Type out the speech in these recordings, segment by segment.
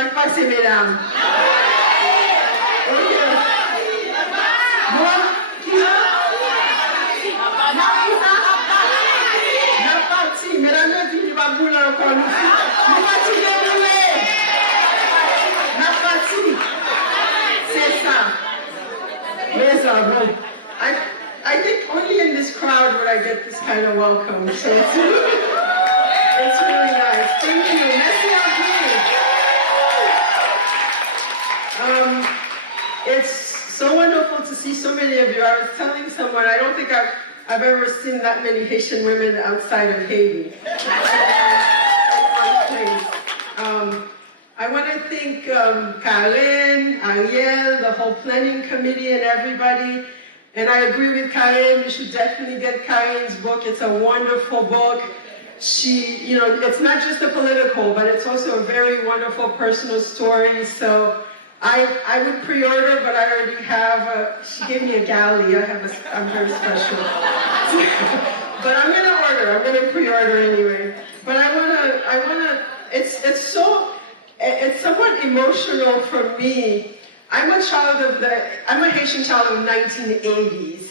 Ça passe, mesdames. Ok. Bon, qui a? La partie, mesdames, je vais vous la encore. La partie déroulée. La partie. C'est ça. Mais ça, bon. I think only in this crowd would I get this kind of welcome. So it's really nice. Thank you. Merci à vous. It's so wonderful to see so many of you. I was telling someone, I don't think I've ever seen that many Haitian women outside of Haiti. I want to thank Carel, Ariel, the whole planning committee and everybody. And I agree with Carel, you should definitely get Carel's book. It's a wonderful book. She, it's not just a political, but it's also a very wonderful personal story. So I would pre-order, but I already have she gave me a galley. I'm very special. But I'm gonna order, I'm gonna pre-order anyway. But I wanna, it's somewhat emotional for me. I'm a Haitian child of the 1980s.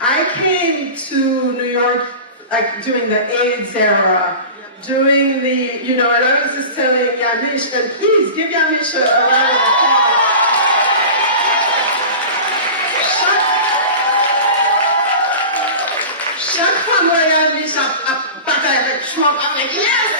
I came to New York like during the AIDS era, during the, and I was just telling Yamish, and please give Yamish a round of applause. Chaque fois moi Yamish a bataille avec Trump, I'm like, yes!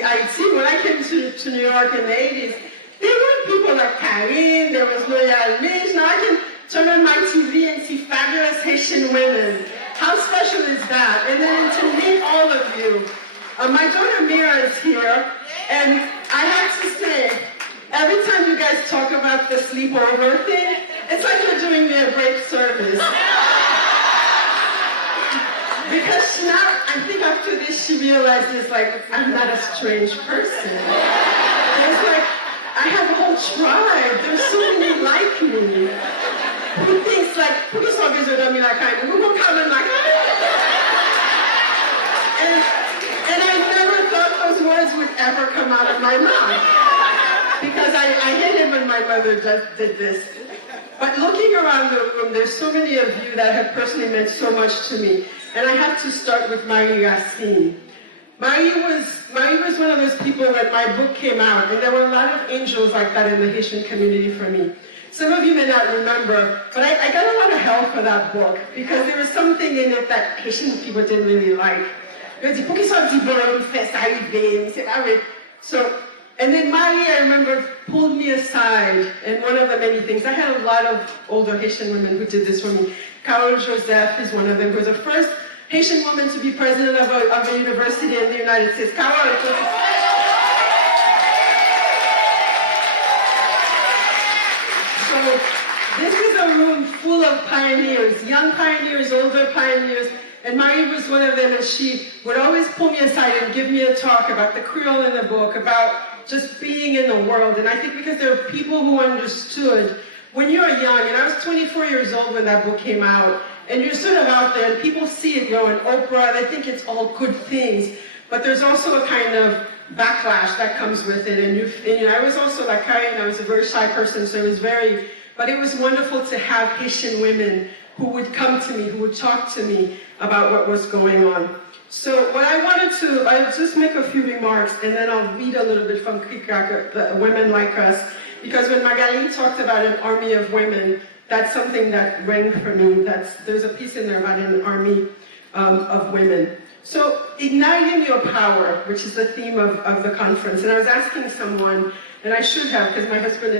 Haiti, when I came to New York in the 80s, there were people like Carel, there was Loyal Mish. Now I can turn on my TV and see fabulous Haitian women. How special is that? And then to meet all of you. My daughter Mira is here, and I have to say, every time you guys talk about the sleepover thing, it's like you're doing me a great service. Because now, I think after this, she realizes, like, I'm not a strange person. It's like, I have a whole tribe. There's so many like me. Who thinks, like, who is talking to me like I do? Who will come in like and I never thought those words would ever come out of my mouth. Because I hated when my mother did this. But looking around the room, there's so many of you that have personally meant so much to me. And I have to start with Marie Racine. Marie was one of those people when my book came out, and there were a lot of angels like that in the Haitian community for me. Some of you may not remember, but I got a lot of help for that book, because there was something in it that Haitian people didn't really like. So, and then Marie, I remember, pulled me aside, and one of the many things, I had a lot of older Haitian women who did this for me. Carel Joseph is one of them, who was the first Haitian woman to be president of a university in the United States. Carel. So this is a room full of pioneers, young pioneers, older pioneers, and Marie was one of them, and she would always pull me aside and give me a talk about the Creole in the book, about just being in the world. And I think because there are people who understood, when you're young, and I was 24 years old when that book came out, and you're sort of out there, and people see it, in Oprah, they think it's all good things, but there's also a kind of backlash that comes with it, and I was also like Carel, I was a very shy person, so but it was wonderful to have Haitian women who would come to me, who would talk to me about what was going on. So what I'll just make a few remarks, and then I'll read a little bit from Kikak, the Women Like Us, because when Magali talked about an army of women, that's something that rang for me. There's a piece in there about an army of women. So igniting your power, which is the theme of the conference. And I was asking someone, and I should have, because my husband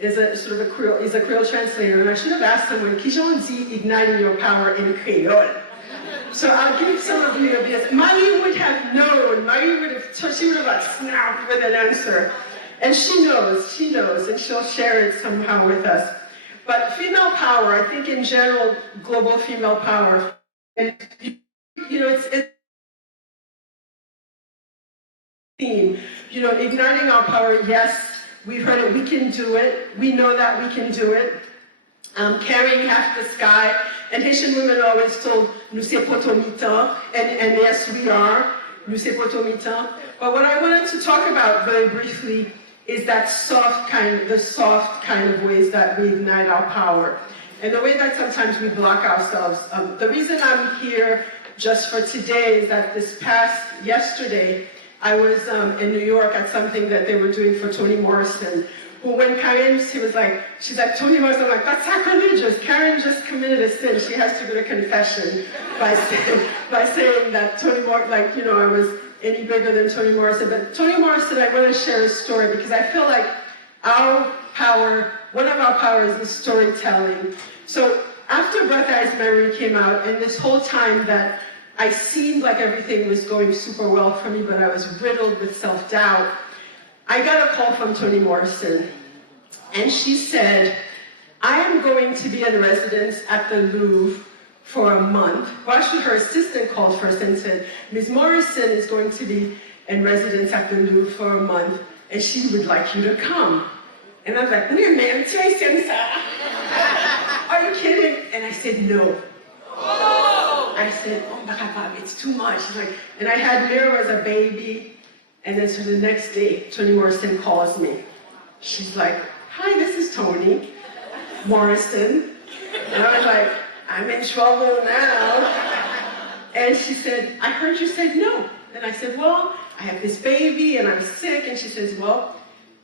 is a sort of a Creole translator, and I should have asked someone, qui j'en dit igniting your power in Creole? So I'll give some of you a bit. Marie would have known. She would have like snapped with an answer. And she knows, and she'll share it somehow with us. But female power, I think in general, global female power, and it's theme. Igniting our power, yes, we've heard it, we can do it. We know that we can do it. Carrying half the sky. And Haitian women are always told, nous c'est potomita, and yes, we are, nous c'est potomita. But what I wanted to talk about very briefly is the soft kind of ways that we ignite our power. And the way that sometimes we block ourselves. The reason I'm here just for today is that yesterday, I was in New York at something that they were doing for Toni Morrison. Well, when Karen, she's like, Toni Morrison, I'm like, that's sacrilegious. Karen just committed a sin. She has to go to confession by saying that Toni Morrison, I was any bigger than Toni Morrison. But Toni Morrison, I want to share a story because I feel like one of our powers is storytelling. So after Breath Eyes Memory came out, and this whole time that I seemed like everything was going super well for me, but I was riddled with self-doubt, I got a call from Toni Morrison, and she said, I am going to be in residence at the Louvre for a month. Well, actually, her assistant called first and said, Ms. Morrison is going to be in residence at the Louvre for a month, and she would like you to come. And I was like, oui, ma'am, are you kidding? And I said, no. I said, oh, it's too much. And I had Mira as a baby. And then so the next day, Toni Morrison calls me. She's like, hi, this is Toni Morrison. And I was like, I'm in trouble now. And she said, I heard you said no. And I said, well, I have this baby and I'm sick. And she says, well,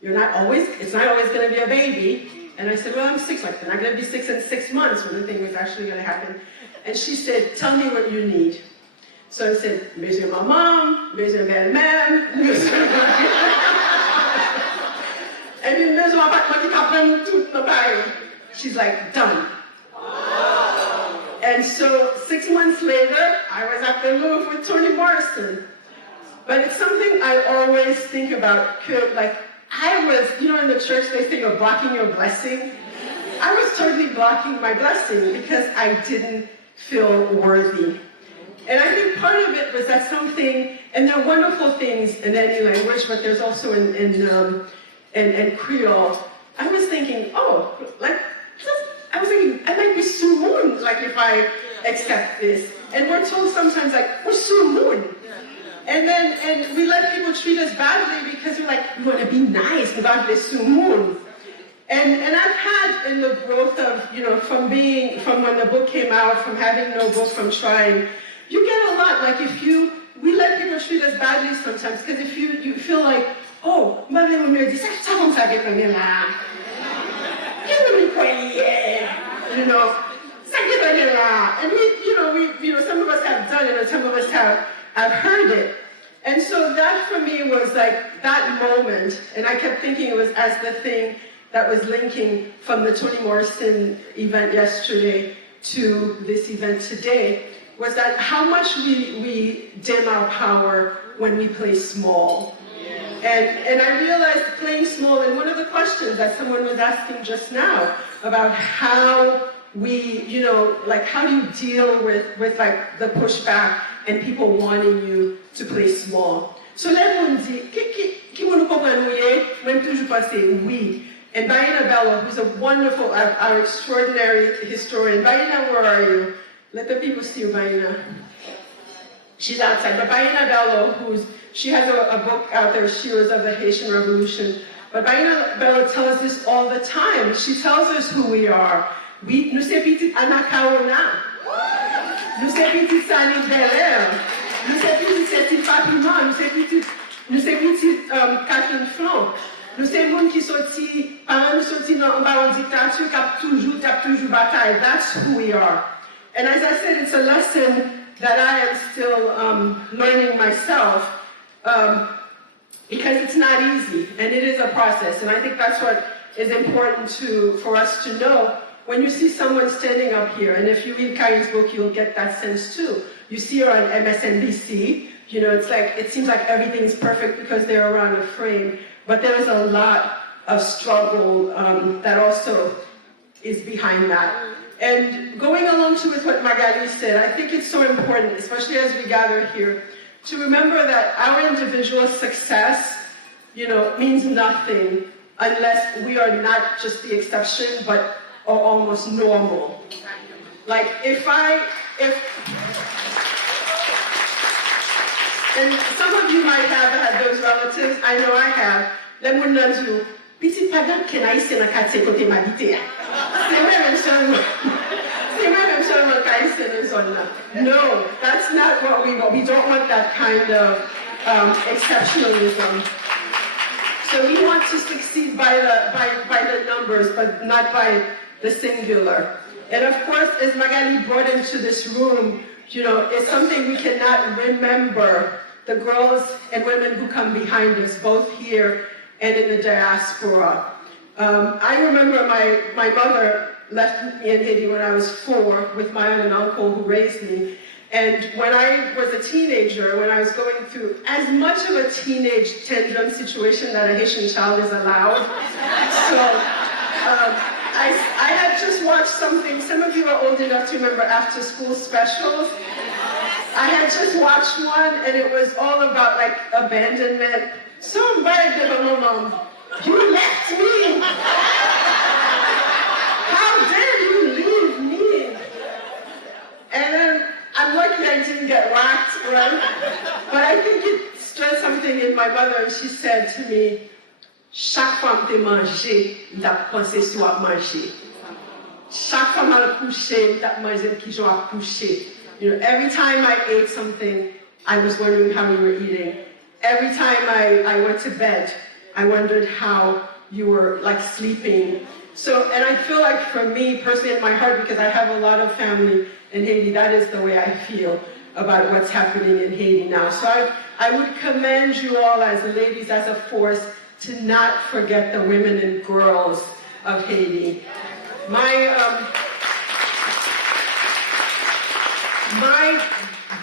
it's not always going to be a baby. And I said, well, I'm sick. Like, they're not going to be sick in 6 months when the thing was actually going to happen. And she said, tell me what you need. So I said, Monsieur Maman, Monsieur Belle-Mère, Monsieur and then Monsieur Papa, she's like, done. And so 6 months later, I was at the Louvre with Toni Morrison. But it's something I always think about. I was, in the church they say you're blocking your blessing. I was totally blocking my blessing because I didn't feel worthy. And I think part of it was that something, and there are wonderful things in any language, but there's also in Creole. I was thinking, I might be sous moon, if I accept this. And we're told sometimes, we're sous moon. And we let people treat us badly because we're like, we want to be nice about this sous moon. And I've had in the growth of, from when the book came out, from having no book, from trying, you get a lot. We let people treat us badly sometimes, because if you feel like, oh, mother me dit, ça comme ça que tu là. Qu'est-ce que tu croyais? Ça que tu là. And some of us have done it, and some of us have heard it. And so that for me was that moment, and I kept thinking it was as the thing that was linking from the Toni Morrison event yesterday to this event today, was that how much we dim our power when we play small. And I realized playing small, and one of the questions that someone was asking just now about how we, how do you deal with the pushback and people wanting you to play small. So là, on dit, qui vous nous comprenez, même toujours passer, oui. And Baina Bello, who's a wonderful, our extraordinary historian. Baina, where are you? Let the people see you, Baina. She's outside. But Baina Bello, she has a book out there, Shearers of the Haitian Revolution. But Baina Bello tells us all the time. She tells us who we are. Nous sommes petits Anakaona. Nous sommes petits Salis Bel-Air. Nous sommes petits Sept-Îles Fatima. Nous sommes petits Catherine Flan. Nous sommes gens qui sortis, parents nous sortis dans une dictature qui a toujours bataille. That's who we are. And as I said, it's a lesson that I am still learning myself, because it's not easy, and it is a process. And I think that's what is important for us to know. When you see someone standing up here, and if you read Kari's book, you'll get that sense too. You see her on MSNBC, it seems like everything's perfect because they're around a frame. But there is a lot of struggle that also is behind that. And going along to with what Magali said, I think it's so important, especially as we gather here, to remember that our individual success, means nothing unless we are not just the exception, but are almost normal. Like and some of you might have had those relatives, I know I have, them would not do, petit padam ken Haitien nan kate kote m'habite. No, that's not what we want. We don't want that kind of exceptionalism. So we want to succeed by the numbers, but not by the singular. And of course, as Magali brought into this room, it's something we cannot remember the girls and women who come behind us, both here and in the diaspora. I remember my mother left me in Haiti when I was 4 with my aunt and uncle who raised me. And when I was a teenager, when I was going through as much of a teenage tantrum situation that a Haitian child is allowed, so I had just watched something, some of you are old enough to remember after school specials. I had just watched one and it was all about like abandonment. Somebody did a mom, you left me! How dare you leave me? And then I'm lucky I didn't get whacked, right? But I think it stirred something in my mother and she said to me, chaque fois que tu manges, t'as pensé sur manger. Chaque fois que tu couché, t'as mangé qui je vais coucher. Every time I ate something, I was wondering how you were eating. Every time I went to bed, I wondered how you were like sleeping. So, and I feel like for me personally in my heart, because I have a lot of family in Haiti, that is the way I feel about what's happening in Haiti now. So I would commend you all as ladies, as a force, to not forget the women and girls of Haiti. My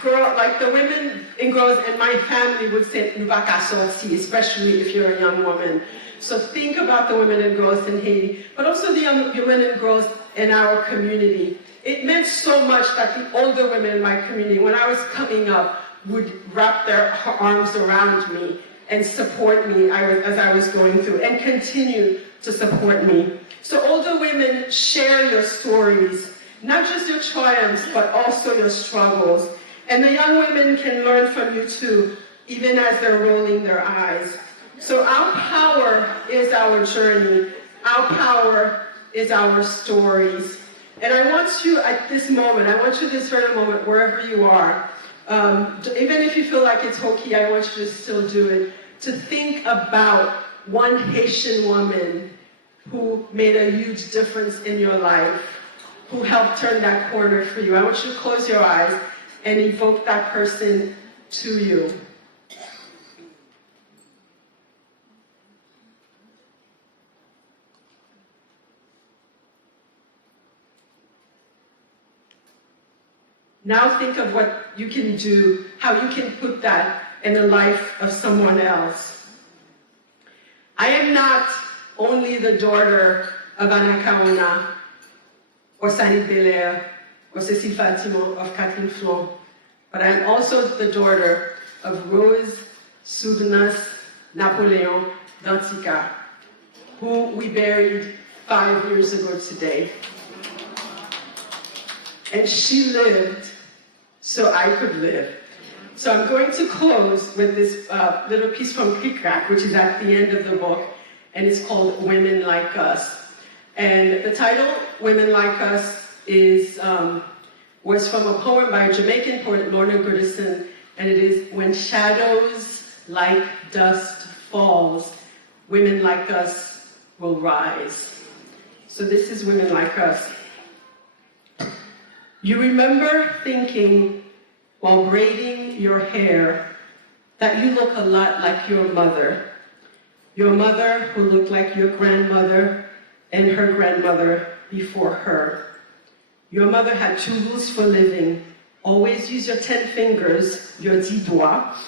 girl, like the women and girls in my family would say, especially if you're a young woman. So think about the women and girls in Haiti, but also the young women and girls in our community. It meant so much that the older women in my community, when I was coming up, would wrap their arms around me and support me as I was going through, and continue to support me. So older women, share your stories, not just your triumphs, but also your struggles. And the young women can learn from you too, even as they're rolling their eyes. So our power is our journey. Our power is our stories. And I want you at this moment, I want you to turn a moment wherever you are, even if you feel like it's hokey, I want you to still do it, to think about one Haitian woman who made a huge difference in your life, who helped turn that corner for you. I want you to close your eyes and evoke that person to you. Now think of what you can do, how you can put that in the life of someone else. I am not only the daughter of Anna Kaona, or Sanit Belair, or Cécile Fatimo of Kathleen Flon, but I am also the daughter of Rose Soudnas Napoleon Danticat, who we buried 5 years ago today. And she lived so I could live. So I'm going to close with this little piece from Kikrak, which is at the end of the book, and it's called Women Like Us. And the title, Women Like Us, was from a poem by a Jamaican poet, Lorna Goodison, and it is, when shadows like dust falls, women like us will rise. So this is Women Like Us. You remember thinking, while braiding your hair, that you look a lot like your mother who looked like your grandmother and her grandmother before her. Your mother had 2 rules for living. Always use your 10 fingers, your 10 doigts,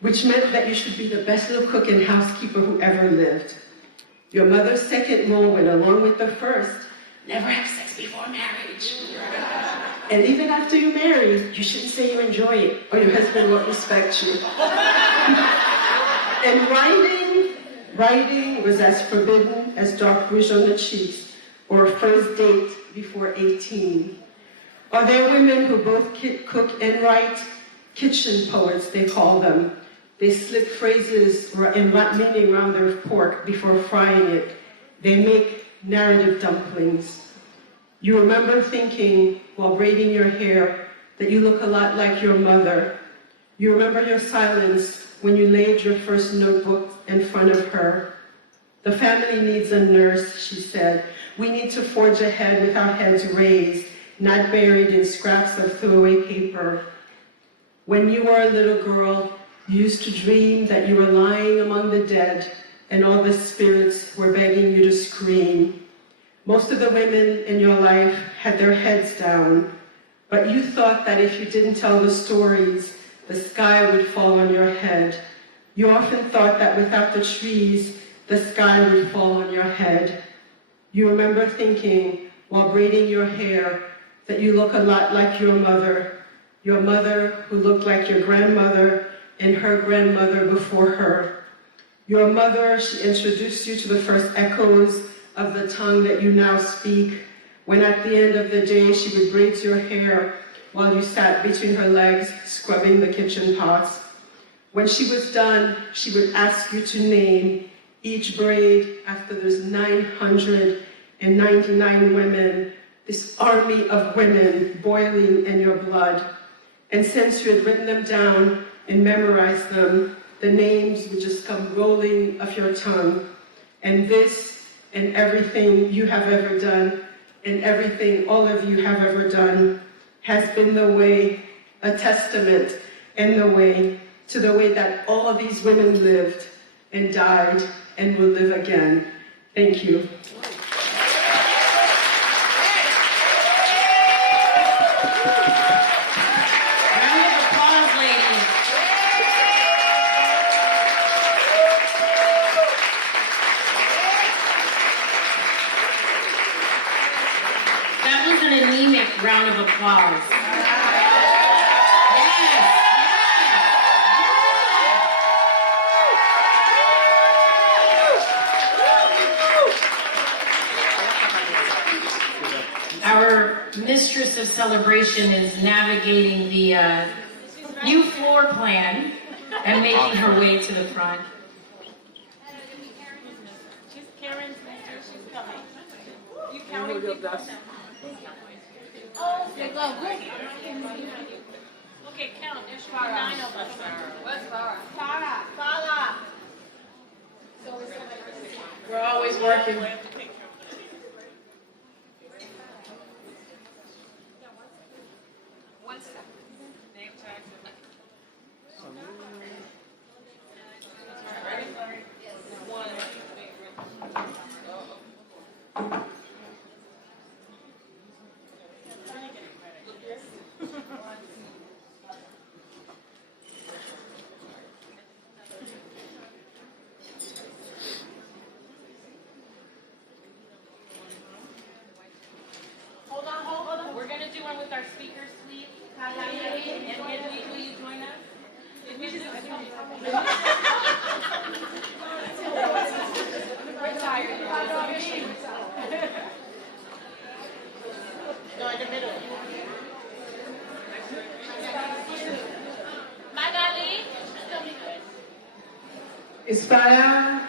which meant that you should be the best little cook and housekeeper who ever lived. Your mother's second rule went along with the first, never have sex before marriage. And even after you marry, you shouldn't say you enjoy it, or your husband won't respect you. And writing was as forbidden as dark rouge on the cheeks, or a first date before 18. Are there women who both cook and write? Kitchen poets, they call them. They slip phrases and meaning around their pork before frying it. They make narrative dumplings. You remember thinking, while braiding your hair, that you look a lot like your mother. You remember your silence when you laid your first notebook in front of her. The family needs a nurse, she said. We need to forge ahead with our heads raised, not buried in scraps of throwaway paper. When you were a little girl, you used to dream that you were lying among the dead and all the spirits were begging you to scream. Most of the women in your life had their heads down, but you thought that if you didn't tell the stories, the sky would fall on your head. You often thought that without the trees, the sky would fall on your head. You remember thinking, while braiding your hair, that you look a lot like your mother who looked like your grandmother and her grandmother before her. Your mother, she introduced you to the first echoes of the tongue that you now speak, when at the end of the day she would braid your hair while you sat between her legs scrubbing the kitchen pots. When she was done, she would ask you to name each braid after those 999 women, this army of women boiling in your blood. And since you had written them down and memorized them, the names would just come rolling off your tongue. And this and everything you have ever done, and everything all of you have ever done, has been the way, a testament in the way, to the way that all of these women lived and died and will live again. Thank you. Round of applause. Our mistress of celebration is navigating the new floor plan and making her way to the front. Karen's she's coming. You counting people? Oh, they go. Okay, count. There should be 9 of us. What's Farah? Farah. We're always working. One second. Name tag. Ready? Yes. 1. Hold on. We're going to do one with our speakers, please. And Edwidge, will you join us? We're tired. Go in the middle. Magali? Is Farah